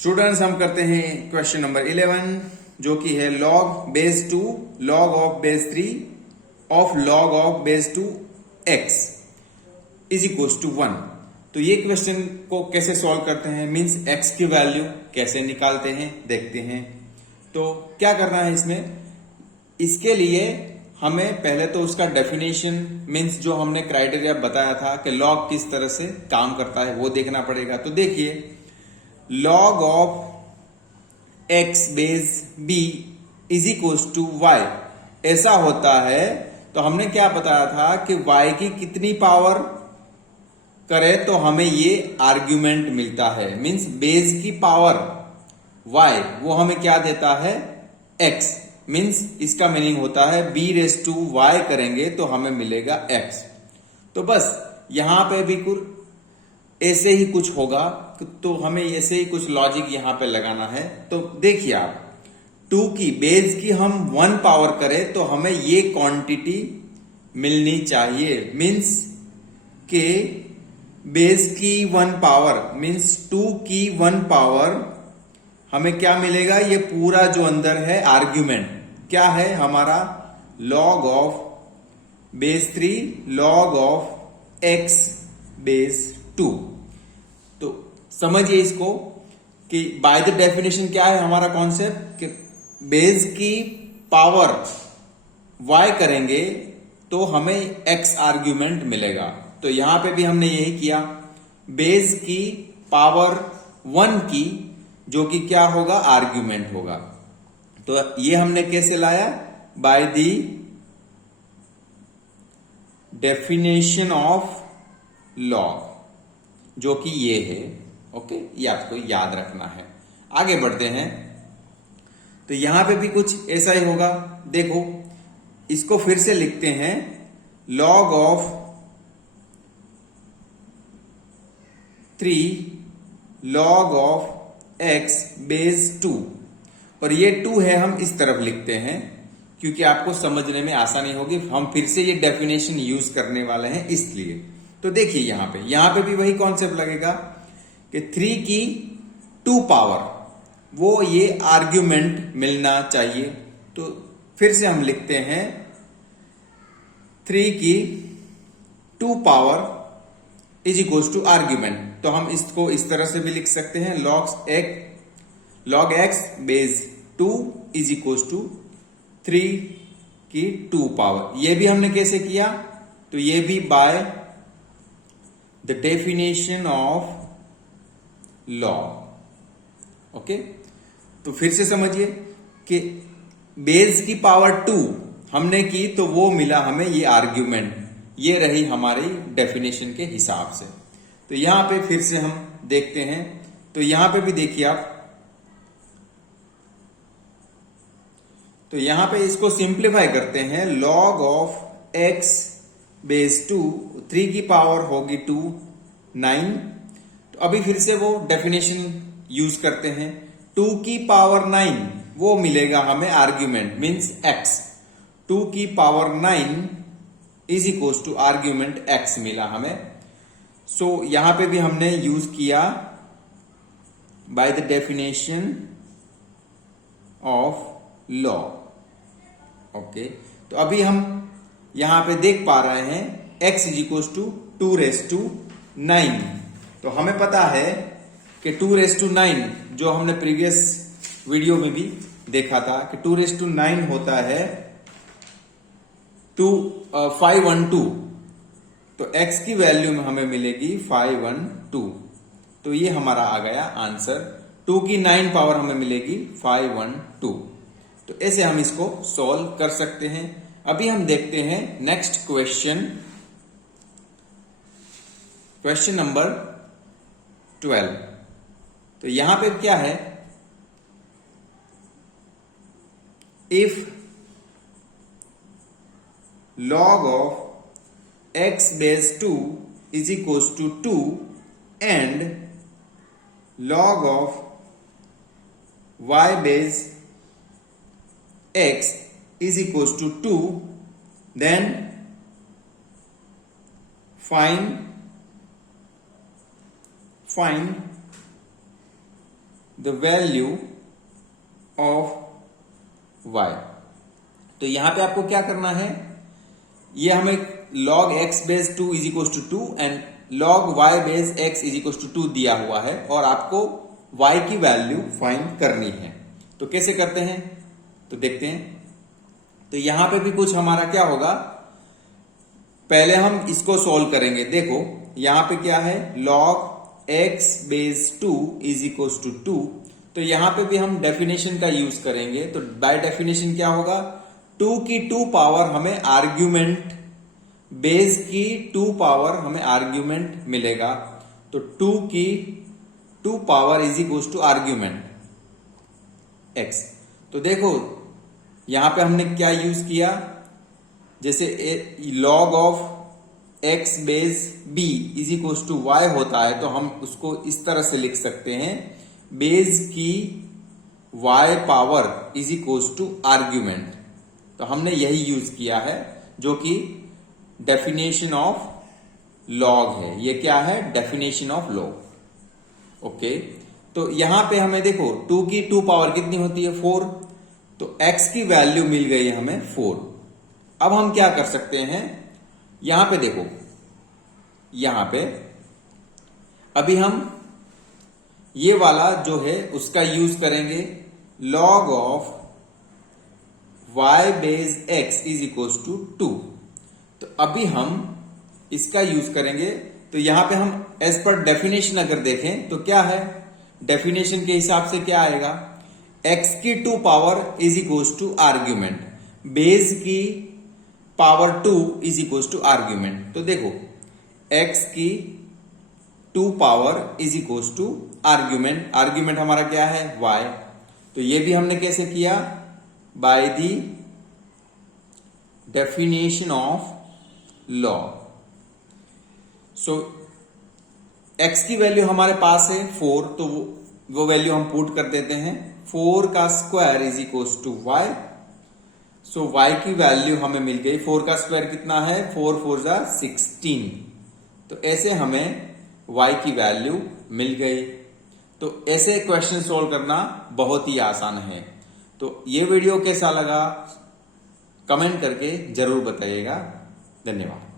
Students हम करते हैं क्वेश्चन नंबर 11 जो कि है log base 2 log of base 3 of log of base 2 x is equals to 1। तो ये क्वेश्चन को कैसे सॉल्व करते हैं, मींस x की वैल्यू कैसे निकालते हैं देखते हैं। तो क्या करना है इसमें, इसके लिए हमें पहले तो उसका डेफिनेशन मींस जो हमने क्राइटेरिया बताया था कि log किस तरह से काम करता है वो देखना पड़ेगा। तो देखिए log of x base b is equals to y ऐसा होता है। तो हमने क्या बताया था कि y की कितनी पावर करे तो हमें ये आर्ग्यूमेंट मिलता है, मींस बेस की पावर y वो हमें क्या देता है x, मींस इसका मीनिंग होता है b रेस टू y करेंगे तो हमें मिलेगा x। तो बस यहां पे भी कुछ ऐसे ही कुछ होगा, तो हमें ऐसे ही कुछ लॉजिक यहां पे लगाना है। तो देखिए आप 2 की बेस की हम 1 पावर करें तो हमें ये क्वांटिटी मिलनी चाहिए, मींस के बेस की 1 पावर मींस 2 की 1 पावर हमें क्या मिलेगा, ये पूरा जो अंदर है आर्ग्यूमेंट क्या है हमारा log of base 3 log of x base 2। तो समझिए इसको कि बाय द डेफिनेशन क्या है हमारा कॉन्सेप्ट कि बेस की पावर y करेंगे तो हमें x आर्ग्यूमेंट मिलेगा। तो यहां पे भी हमने यही किया, बेस की पावर 1 की जो कि क्या होगा आर्ग्यूमेंट होगा। तो ये हमने कैसे लाया, by the definition of log जो कि ये है। ओके, ये आपको याद रखना है। आगे बढ़ते हैं तो यहां पे भी कुछ ऐसा ही होगा। देखो इसको फिर से लिखते हैं log of 3 log of x base 2, और ये 2 है हम इस तरफ लिखते हैं क्योंकि आपको समझने में आसानी होगी। हम फिर से ये डेफिनेशन यूज करने वाले हैं इसलिए। तो देखिए यहां पे भी वही कॉन्सेप्ट लगेगा कि 3 की 2 पावर वो ये आर्ग्यूमेंट मिलना चाहिए। तो फिर से हम लिखते हैं 3 की 2 power is equals to argument. तो हम इसको इस तरह से भी लिख सकते हैं log x base 2 is equals to 3 की 2 पावर। ये भी हमने कैसे किया, तो ये भी by the definition of log. Okay, तो फिर से समझिए कि बेस की पावर 2 हमने की तो वो मिला हमें ये आर्ग्यूमेंट, ये रही हमारी डेफिनेशन के हिसाब से। तो यहां पे फिर से हम देखते हैं, तो यहां पे भी देखिए आप, तो यहां पे इसको सिंप्लीफाई करते हैं log ऑफ x बेस 2 3 की पावर होगी 2 9। तो अभी फिर से वो डेफिनेशन यूज करते हैं, 2 की पावर 9 वो मिलेगा हमें आर्ग्यूमेंट मींस x। 2 की power 9 is equals to argument x मिला हमें। सो यहां पे भी हमने यूज किया by the definition of law. Okay, तो अभी हम यहां पे देख पा रहे हैं x is equals to 2 raise to 9। तो हमें पता है कि 2 रेस टू 9 जो हमने प्रीवियस वीडियो में भी देखा था कि 2 रेस टू 9 होता है 512। तो x की वैल्यू में हमें मिलेगी 512। तो ये हमारा आ गया आंसर। 2 की 9 पावर हमें मिलेगी 512। तो ऐसे हम इसको सॉल्व कर सकते हैं। अभी हम देखते हैं नेक्स्ट क्वेश्चन, क्वेश्चन नंबर 12। तो यहां पे क्या है, if log of x base 2 is equals to 2 and log of y base x is equals to 2, then find the value of y। तो यहां पे आपको क्या करना है, ये हमें log x base 2 is equal to 2 and log y base x is equal to 2 दिया हुआ है और आपको y की वैल्यू फाइंड करनी है। तो कैसे करते हैं, तो देखते हैं। तो यहां पे भी कुछ हमारा क्या होगा, पहले हम इसको सॉल्व करेंगे। देखो यहां पे क्या है, log x base 2 is equal to 2। तो यहां पे भी हम डेफिनेशन का यूज करेंगे। तो बाय डेफिनेशन क्या होगा, 2 की 2 पावर हमें आर्ग्यूमेंट, बेस की 2 पावर हमें आर्ग्यूमेंट मिलेगा। तो 2 की 2 power is equal to argument x। तो देखो यहां पे हमने क्या यूज किया, जैसे log of x base b is equal to y होता है, तो हम उसको इस तरह से लिख सकते हैं, बेस की y power is equal to argument. तो हमने यही यूज किया है, जो कि डेफिनेशन ऑफ log है। ये क्या है, डेफिनेशन ऑफ log। ओके, तो यहां पे हमें देखो 2 की 2 पावर कितनी होती है, 4। तो x की वैल्यू मिल गई हमें 4। अब हम क्या कर सकते हैं, यहां पे देखो, यहां पे अभी हम ये वाला जो है उसका यूज करेंगे, log of y base x is equal to 2। तो अभी हम इसका यूज करेंगे। तो यहां पे हम एज पर डेफिनेशन अगर देखें तो क्या है, डेफिनेशन के हिसाब से क्या आएगा, x की 2 power is equal to argument, base की power 2 is equal to argument. तो देखो x की 2 power is equal to argument, argument हमारा क्या है, y। तो ये भी हमने कैसे किया, by the definition of log। So x की वैल्यू हमारे पास है 4, तो वो वैल्यू हम पुट कर देते हैं, 4 का square is equal to y। So y की वैल्यू हमें मिल गई, 4 का स्क्वायर कितना है, 4 4 जा 16। तो ऐसे हमें y की वैल्यू मिल गई। तो ऐसे क्वेश्चन सोल्व करना बहुत ही आसान है। तो ये वीडियो कैसा लगा कमेंट करके जरूर बताइएगा। धन्यवाद।